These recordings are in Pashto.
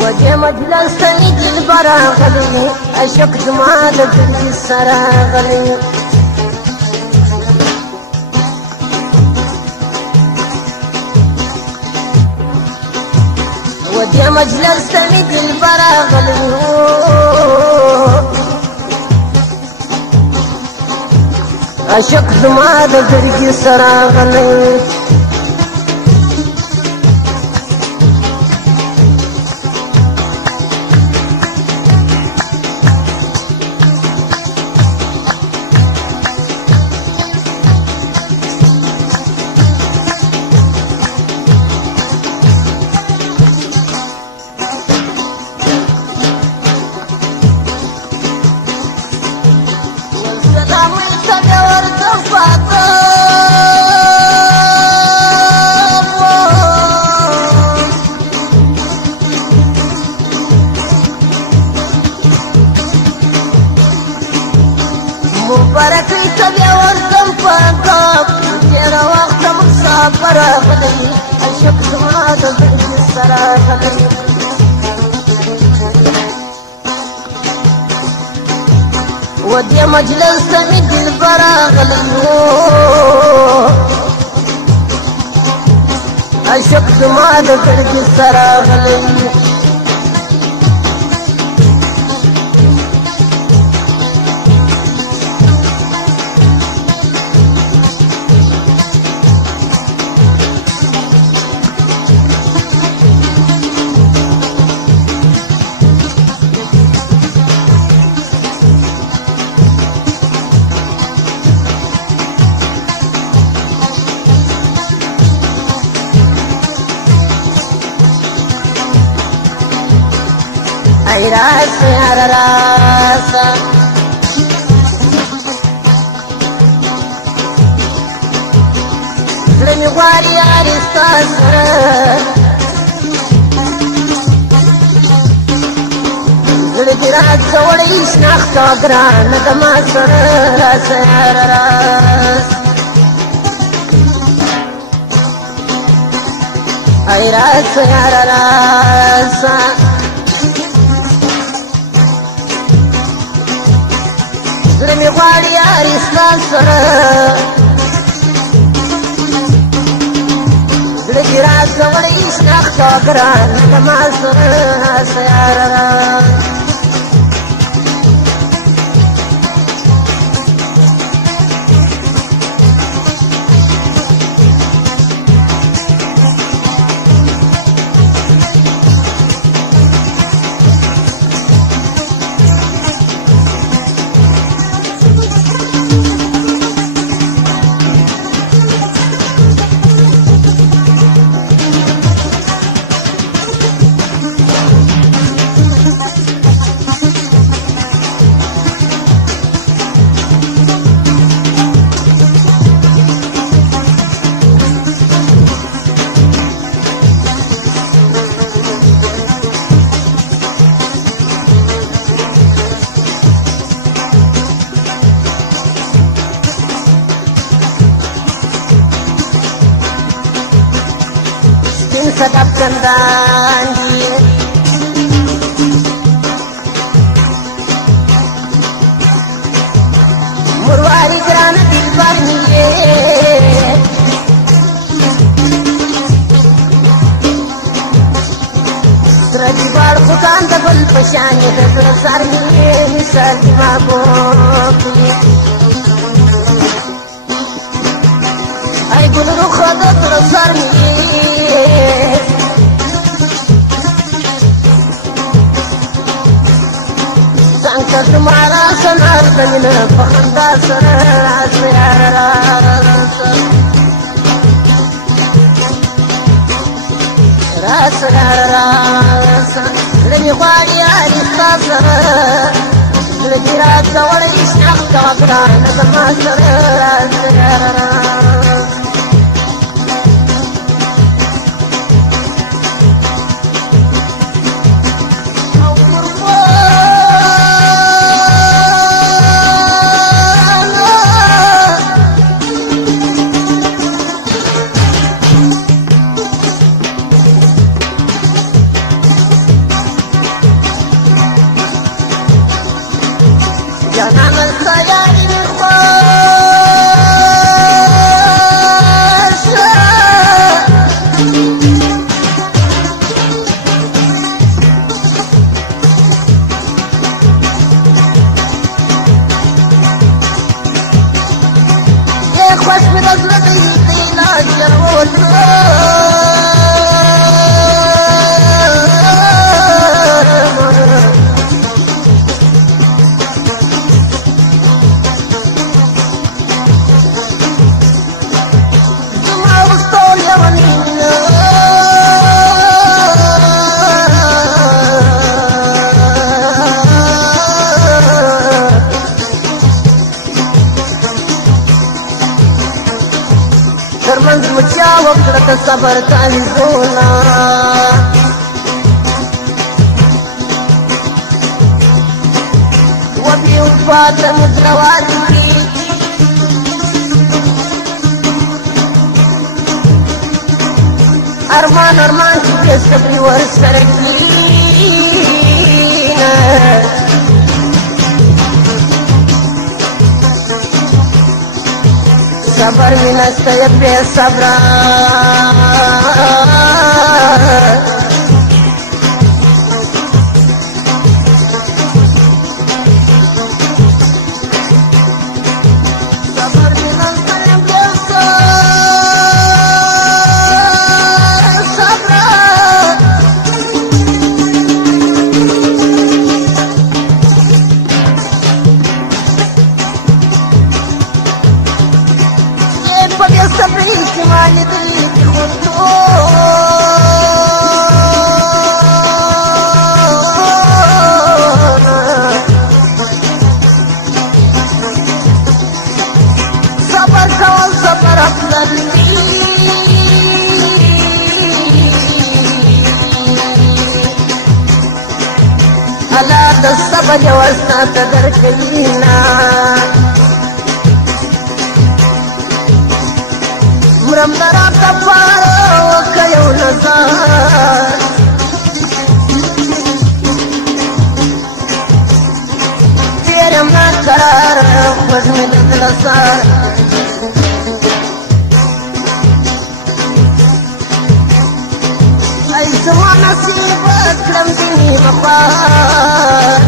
ودي مجلس تنجي البراغلي أشك زمان في السراغلي ودي مجلس تنجي البراغلي أشك زمان في السراغلي مباركي تبيع ورقم فاقب تيرا وقت مصابر أغلي أشك زماد في السراغلي ودي مجلس تمد البراغلي أشك زماد في السراغلي أي راس يا راس زلمي غالي يا رستاس زلمي راس زوريش ناختا قران دماسر راس يا راس أي راس يا راس زلمي غالي يا رستاس زلمي راس زوريش ناختا قران دماسر راس يا راس زندان دي مرواري ګرانه دلبر مې یې سره دیوار خدان د بل په شان یې د زړه سر مې یې مثال دماغو کې ای ګل رخه د زړه سر مې یې څنګه تمہارا سنار د مینه په خندا سره راسه یاره راسه یاره راسه زړه مې غواړي علي ستا سره زړه دې راته وړی شنخ کوه ګرانه زما سره راسه یاره جانان الخيال الخاصة يا خوش بنظرتي طيلة الجرول ترمنځ مو چا وکړه د صبر تعویذونه وبې وفاته مو زړه ورکړي ارمان ارمان چې بې صبري ورسره کېږينه صبر مې نشته یم بې صبره صبر مې نشته یم بې صبره په دې صبري کې ما لیدلي دي خوندونه صبر کول صبر افضل دي الله د صبر یو استا ته درکوي نه مرم درا کفاره وکه یو نظر تیرم ناقرار خوږ مې د زړه سر ای زما نصیب کړم دیني مخوار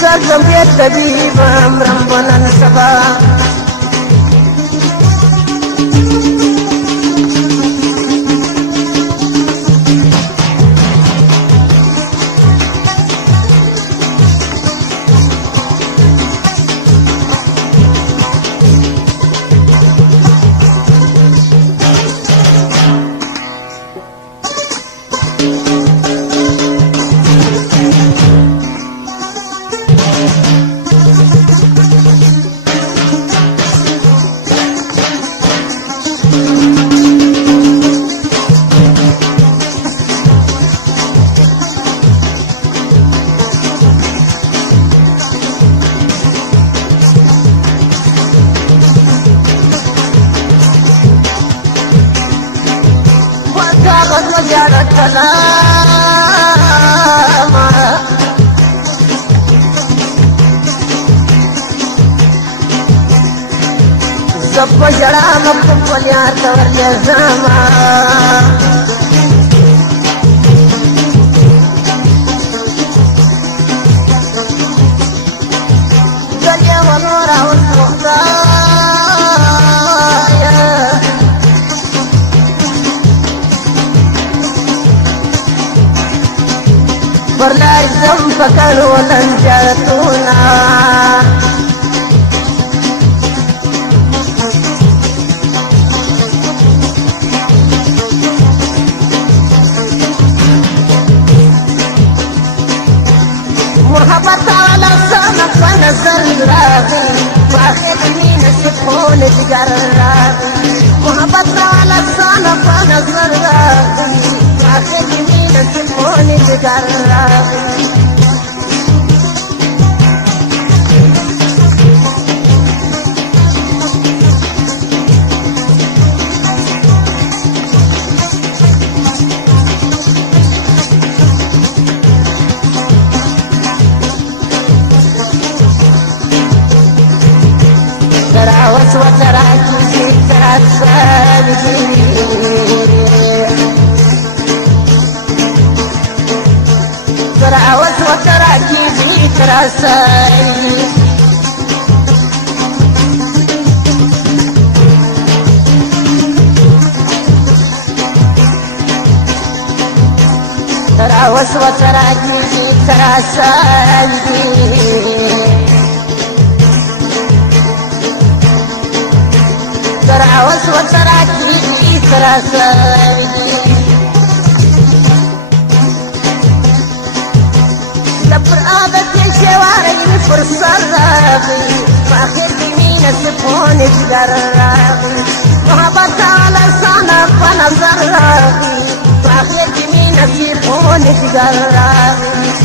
کږم بې طبیبه مرم به نن سبا سلام زب جڑا مکمل یار تور جزاما دنیا ونورا والمختايا برلا زم فكر ولن جاتونا محبت على السنة فنزل راغي واخد مين السكون تجرراغي محبت على السنة فنزل راغي واخد مين السكون تجرراغي تراوس وتراكي ذكرى السابقين تراوس وتراكي ذكرى السابقين تراوس وتراكي ذكرى السابقين تراوس وتراكي ذكرى السابقين دبر آبت الشوارع فرصة الراغي فاخر بمين السكون تجرراغي محبت على الصنف ونظر راغي فاخر بمين السكون تجرراغي